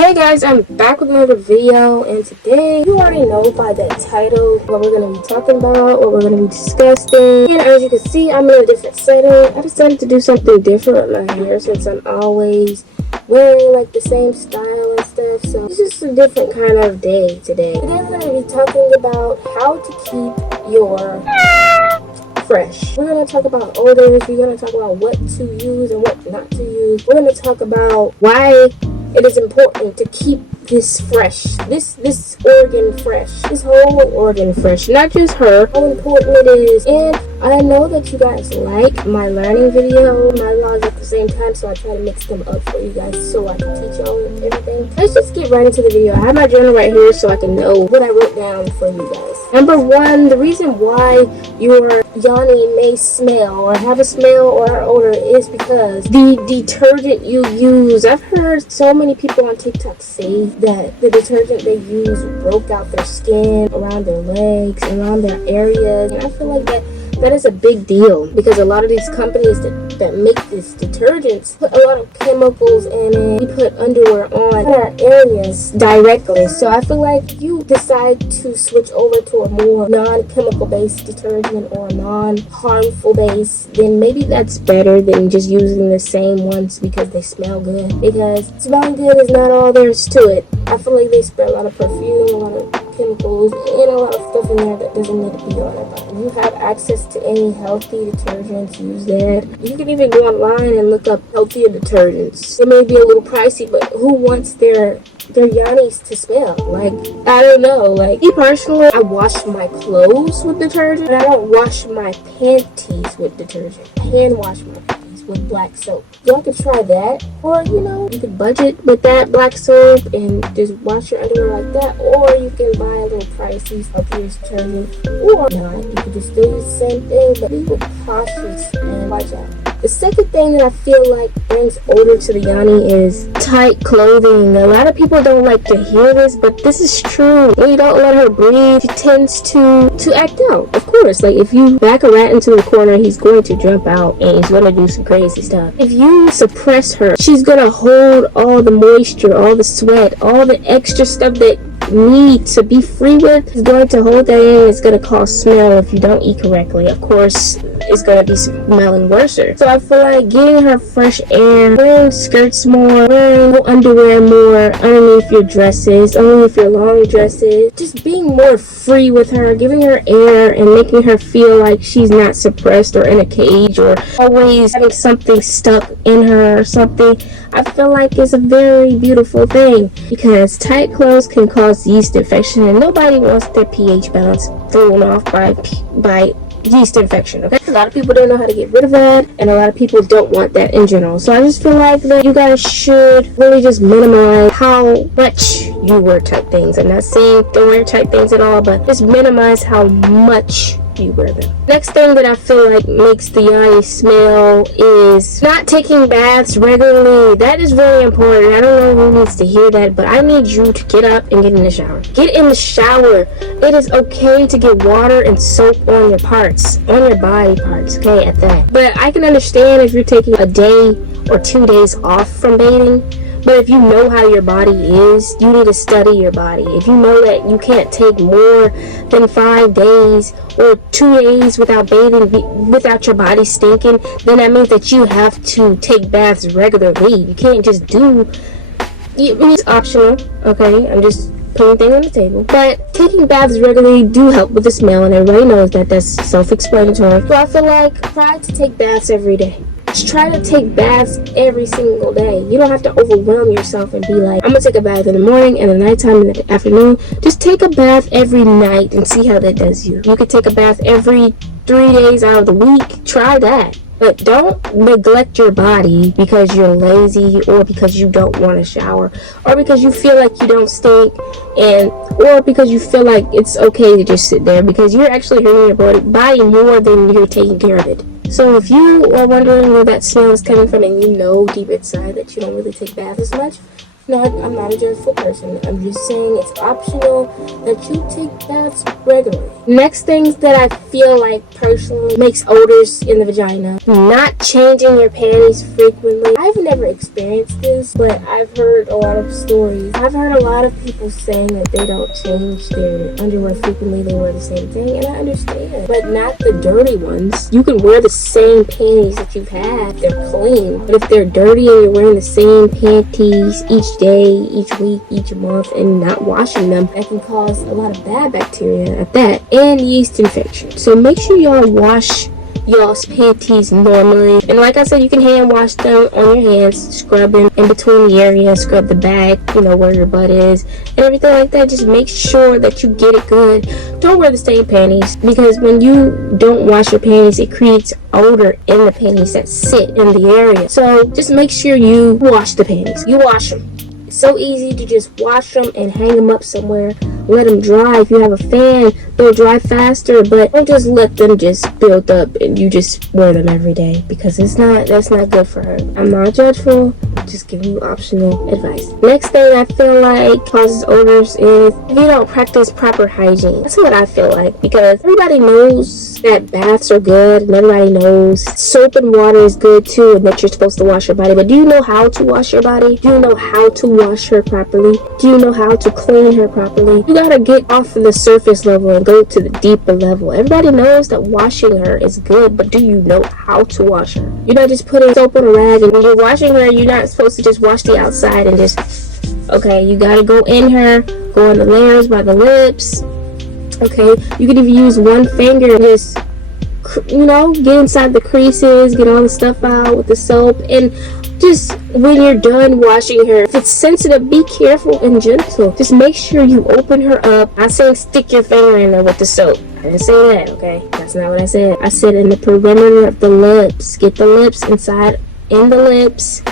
Hey guys, I'm back with another video, and today you already know by the title what we're going to be talking about, what we're going to be discussing. And as you can see, I'm in a different setting. I decided to do something different with my hair since I'm always wearing like the same style and stuff. So it's just a different kind of day today. Today we're going to be talking about how to keep your fresh. We're going to talk about odors. We're going to talk about what to use and what not to use. We're going to talk about why it is important to keep this fresh, this organ fresh, this whole organ fresh, not just her, how important it is. And I know that you guys like my learning video, my vlogs at the same time, so I try to mix them up for you guys so I can teach y'all everything. Let's just get right into the video. I have my journal right here so I can know what I wrote down for you guys. Number one, the reason why your yoni may smell or have a smell or an odor is because the detergent you use. I've heard so many people on TikTok say that the detergent they use broke out their skin, around their legs, around their areas, and I feel like that is a big deal because a lot of these companies that make these detergents put a lot of chemicals in it. We put underwear on our areas directly. So I feel like if you decide to switch over to a more non-chemical based detergent or a non-harmful base, then maybe that's better than just using the same ones because they smell good. Because smelling good is not all there is to it. I feel like they spray a lot of perfume, a lot of chemicals, and a lot of stuff in there that doesn't need to be on our body. If you have access to any healthy detergents, use that. You can even go online and look up healthier detergents. It may be a little pricey, but who wants their yonis to smell? Like, I don't know. Like, me personally, I wash my clothes with detergent, but I don't wash my panties with detergent. I hand wash my panties with black soap. Y'all could try that, or you could budget with that black soap and just wash your underwear like that, or you can buy a little pricey healthier detergent, or not. You could just do the same thing, but be cautious and watch out. The second thing that I feel like brings odor to the yoni is tight clothing. A lot of people don't like to hear this, but this is true. When you don't let her breathe, she tends to act out. Of course, like if you back a rat into the corner, he's going to jump out and he's going to do some crazy stuff. If you suppress her, she's going to hold all the moisture, all the sweat, all the extra stuff that need to be free with. Is going to hold that in. It's going to cause smell if you don't eat correctly. Of course, it's going to be smelling worse. So I feel like getting her fresh air, wearing skirts more, wearing underwear more underneath your dresses, underneath your long dresses, just being more free with her, giving her air and making her feel like she's not suppressed or in a cage or always having something stuck in her or something. I feel like it's a very beautiful thing because tight clothes can cause yeast infection, and nobody wants their pH balance thrown off by yeast infection. Okay, a lot of people don't know how to get rid of that, and a lot of people don't want that in general. So I just feel like that you guys should really just minimize how much you wear tight things. I'm not saying don't wear tight things at all, but just minimize how much you wear them. Next thing that I feel like makes the yoni smell is not taking baths regularly. That is very important. I don't know who needs to hear that, but I need you to get up and get in the shower. Get in the shower. It is okay to get water and soap on your parts, on your body parts, okay, at that. But I can understand if you're taking a day or 2 days off from bathing. But if you know how your body is, you need to study your body. If you know that you can't take more than 5 days or 2 days without bathing, without your body stinking, then that means that you have to take baths regularly. You can't just it's optional, okay? I'm just putting things on the table. But taking baths regularly do help with the smell, and everybody knows that. That's self-explanatory. So I feel like try to take baths every day. Just try to take baths every single day. You don't have to overwhelm yourself and be like, I'm gonna take a bath in the morning and the nighttime and the afternoon. Just take a bath every night and see how that does you. You could take a bath every 3 days out of the week. Try that. But don't neglect your body because you're lazy or because you don't want to shower or because you feel like you don't stink or because you feel like it's okay to just sit there, because you're actually hurting your body more than you're taking care of it. So if you are wondering where that smell is coming from and you know deep inside that you don't really take baths as much, No, I'm not a judgeful person. I'm just saying it's optional that you take baths regularly. Next things that I feel like personally makes odors in the vagina. Not changing your panties frequently. I've never experienced this, but I've heard a lot of stories. I've heard a lot of people saying that they don't change their underwear frequently. They wear the same thing, and I understand. But not the dirty ones. You can wear the same panties that you've had. They're clean. But if they're dirty and you're wearing the same panties each day, each week, each month, and not washing them, that can cause a lot of bad bacteria at that, and yeast infection. So make sure y'all wash y'all's panties normally, and like I said, you can hand wash them on your hands, scrub them in between the area, scrub the back, where your butt is and everything like that. Just make sure that you get it good. Don't wear the same panties, because when you don't wash your panties, it creates odor in the panties that sit in the area. So just make sure you wash the panties. You wash them. It's so easy to just wash them and hang them up somewhere. Let them dry. If you have a fan, they'll dry faster, but don't just let them just build up and you just wear them every day, because that's not good for her. I'm not judgeful, just giving you optional advice. Next thing I feel like causes odors is if you don't practice proper hygiene. That's what I feel like, because everybody knows that baths are good, and everybody knows soap and water is good too, and that you're supposed to wash your body. But do you know how to wash your body? Do you know how to wash her properly? Do you know how to clean her properly? You gotta get off of the surface level and go to the deeper level. Everybody knows that washing her is good, but do you know how to wash her? You're not just putting soap on a rag, and when you're washing her, you're not supposed to just wash the outside and just, okay, you gotta go in her, go on the layers by the lips. Okay, you can even use one finger and just, get inside the creases, get all the stuff out with the soap, and just when you're done washing her, if it's sensitive, be careful and gentle. Just make sure you open her up. I'm not saying stick your finger in there with the soap. I didn't say that, okay? That's not what I said. I said in the perimeter of the lips. Get the lips inside, in the lips.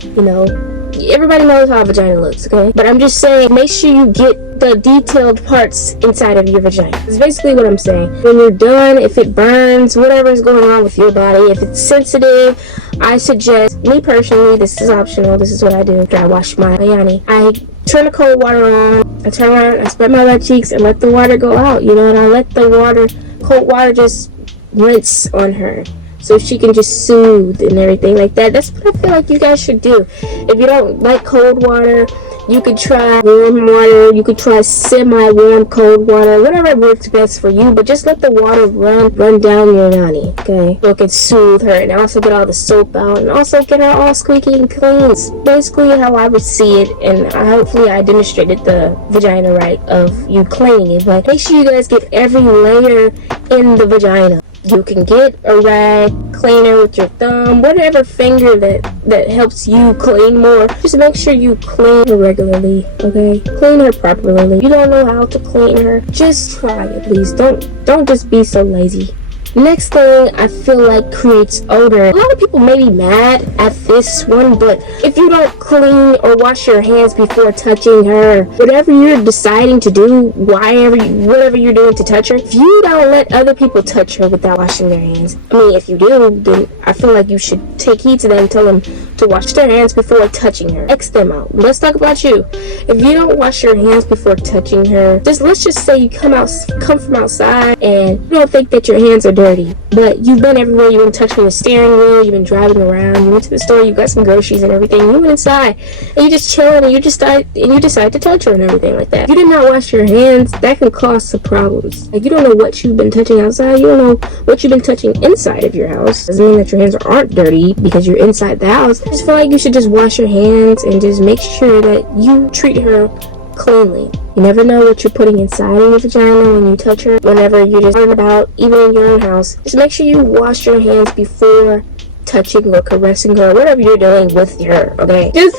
Everybody knows how a vagina looks, okay? But I'm just saying, make sure you get the detailed parts inside of your vagina. That's basically what I'm saying. When you're done, if it burns, whatever is going on with your body, if it's sensitive, I suggest, me personally, this is optional, this is what I do after I wash my yoni. I turn the cold water on, I turn around, I spread my butt cheeks, and let the water go out, and I let the cold water just rinse on her, so she can just soothe and everything like that. That's what I feel like you guys should do. If you don't like cold water, you could try warm water, you could try semi-warm cold water, whatever works best for you, but just let the water run down your yoni, okay? So it can soothe her, and also get all the soap out, and also get her all squeaky and clean. It's basically how I would see it, and hopefully I demonstrated the vagina right of you cleaning it. But make sure you guys get every layer in the vagina. You can get a rag, cleaner with your thumb, whatever finger that helps you clean more. Just make sure you clean her regularly, okay? Clean her properly. If you don't know how to clean her, just try it, please. Don't just be so lazy. Next thing I feel like creates odor. A lot of people may be mad at this one, but if you don't clean or wash your hands before touching her, whatever you're deciding to do, whatever you're doing to touch her, if you don't let other people touch her without washing their hands, if you do, then I feel like you should take heed to them and tell them to wash their hands before touching her. X them out. Let's talk about you. If you don't wash your hands before touching her, let's just say you come from outside and you don't think that your hands are dirty, but you've been everywhere. You've been touching the steering wheel, you've been driving around, you went to the store, you got some groceries and everything, you went inside and you just chilling and you decide to touch her and everything like that. If you did not wash your hands, that can cause some problems. Like, you don't know what you've been touching outside, you don't know what you've been touching inside of your house. Doesn't mean that your hands aren't dirty because you're inside the house. I just feel like you should just wash your hands and just make sure that you treat her cleanly. You never know what you're putting inside of your vagina when you touch her. Whenever you're just out about, even in your own house, just make sure you wash your hands before touching or caressing her, whatever you're doing with her, okay? Just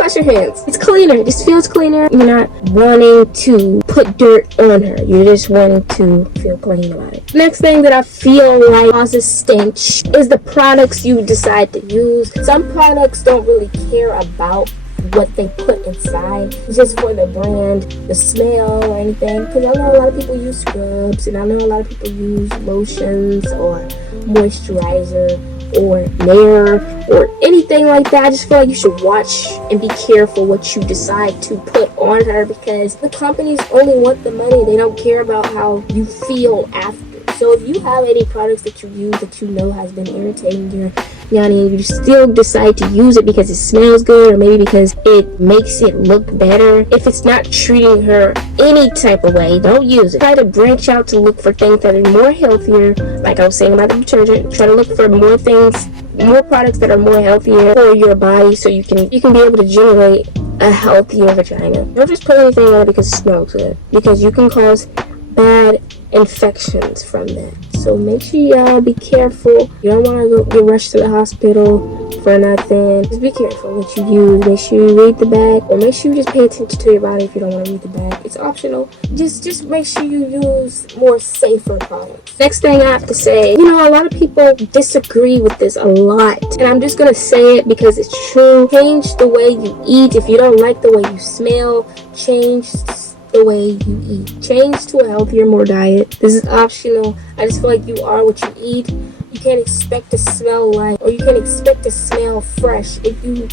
wash your hands. It's cleaner. It just feels cleaner. You're not wanting to put dirt on her. You're just wanting to feel clean about it. Next thing that I feel like causes stench is the products you decide to use. Some products don't really care about what they put inside, just for the brand, the smell, or anything. Because I know a lot of people use scrubs, and I know a lot of people use lotions or moisturizer or Nair or anything like that. I just feel like you should watch and be careful what you decide to put on her, because the companies only want the money. They don't care about how you feel after. So if you have any products that you use that you know has been irritating your Yanni, and you still decide to use it because it smells good, or maybe because it makes it look better, if it's not treating her any type of way, don't use it. Try to branch out to look for things that are more healthier. Like I was saying about the detergent, try to look for more things, more products that are more healthier for your body, so you can be able to generate a healthier vagina. Don't just put anything on it because it smells good, because you can cause bad infections from that. So make sure y'all be careful. You don't want to get rushed to the hospital for nothing. Just be careful what you use. Make sure you read the back, or make sure you just pay attention to your body if you don't want to read the back. It's optional. Just make sure you use more safer products. Next thing I have to say, a lot of people disagree with this a lot, and I'm just gonna say it because it's true. Change the way you eat. If you don't like the way you smell, change the way you eat. Change to a healthier, more diet. This is optional. I just feel like you are what you eat. You can't expect to smell like, or you can't expect to smell fresh if you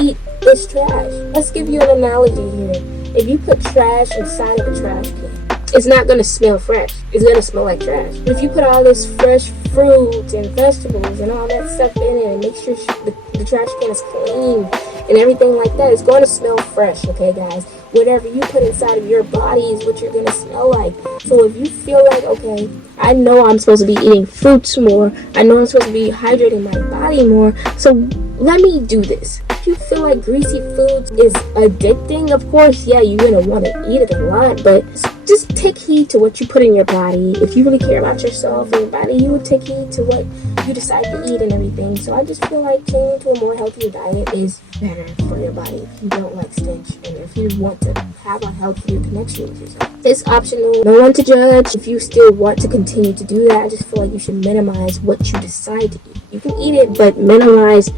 eat this trash. Let's give you an analogy here. If you put trash inside of a trash can, it's not gonna smell fresh. It's gonna smell like trash. But if you put all this fresh fruit and vegetables and all that stuff in it, and make sure the trash can is clean and everything like that, it's going to smell fresh. Okay, guys, whatever you put inside of your body is what you're going to smell like. So if you feel like, okay, I know I'm supposed to be eating fruits more, I know I'm supposed to be hydrating my body more, so let me do this. If you feel like greasy foods is addicting, of course, yeah, you're going to want to eat it a lot, but just take heed to what you put in your body. If you really care about yourself and your body, you would take heed to what you decide to eat and everything. So I just feel like changing to a more healthier diet is better for your body if you don't like stench, and if you want to have a healthier connection with yourself. It's optional. No one to judge. If you still want to continue to do that, I just feel like you should minimize what you decide to eat. You can eat it, but minimize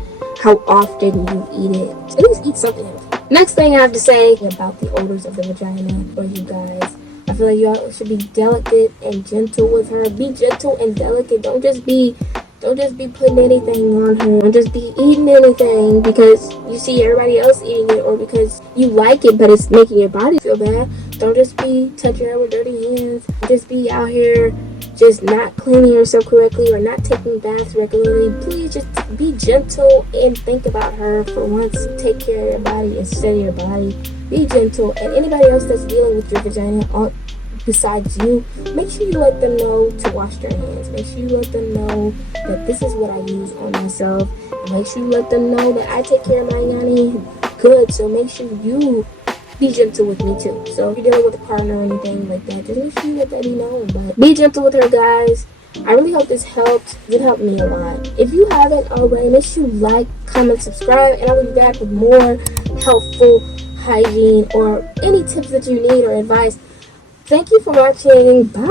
how often you eat it. At least eat something healthy. Next thing I have to say about the odors of the vagina for you guys. I feel like y'all should be delicate and gentle with her. Be gentle and delicate. Don't just be putting anything on her. Don't just be eating anything because you see everybody else eating it, or because you like it but it's making your body feel bad. Don't just be touching her with dirty hands. Just be out here just not cleaning yourself correctly or not taking baths regularly. Please just be gentle and think about her for once. Take care of your body and study your body. Be gentle, and anybody else that's dealing with your vagina besides you, make sure you let them know to wash their hands. Make sure you let them know that this is what I use on myself, and make sure you let them know that I take care of my Yanni good. So make sure you be gentle with me too. So if you're dealing with a partner or anything like that, just make sure you let that be known. But be gentle with her, guys. I really hope this helped. It helped me a lot. If you haven't already, make sure you like, comment, subscribe, and I will be back with more helpful hygiene or any tips that you need or advice. Thank you for watching. Bye.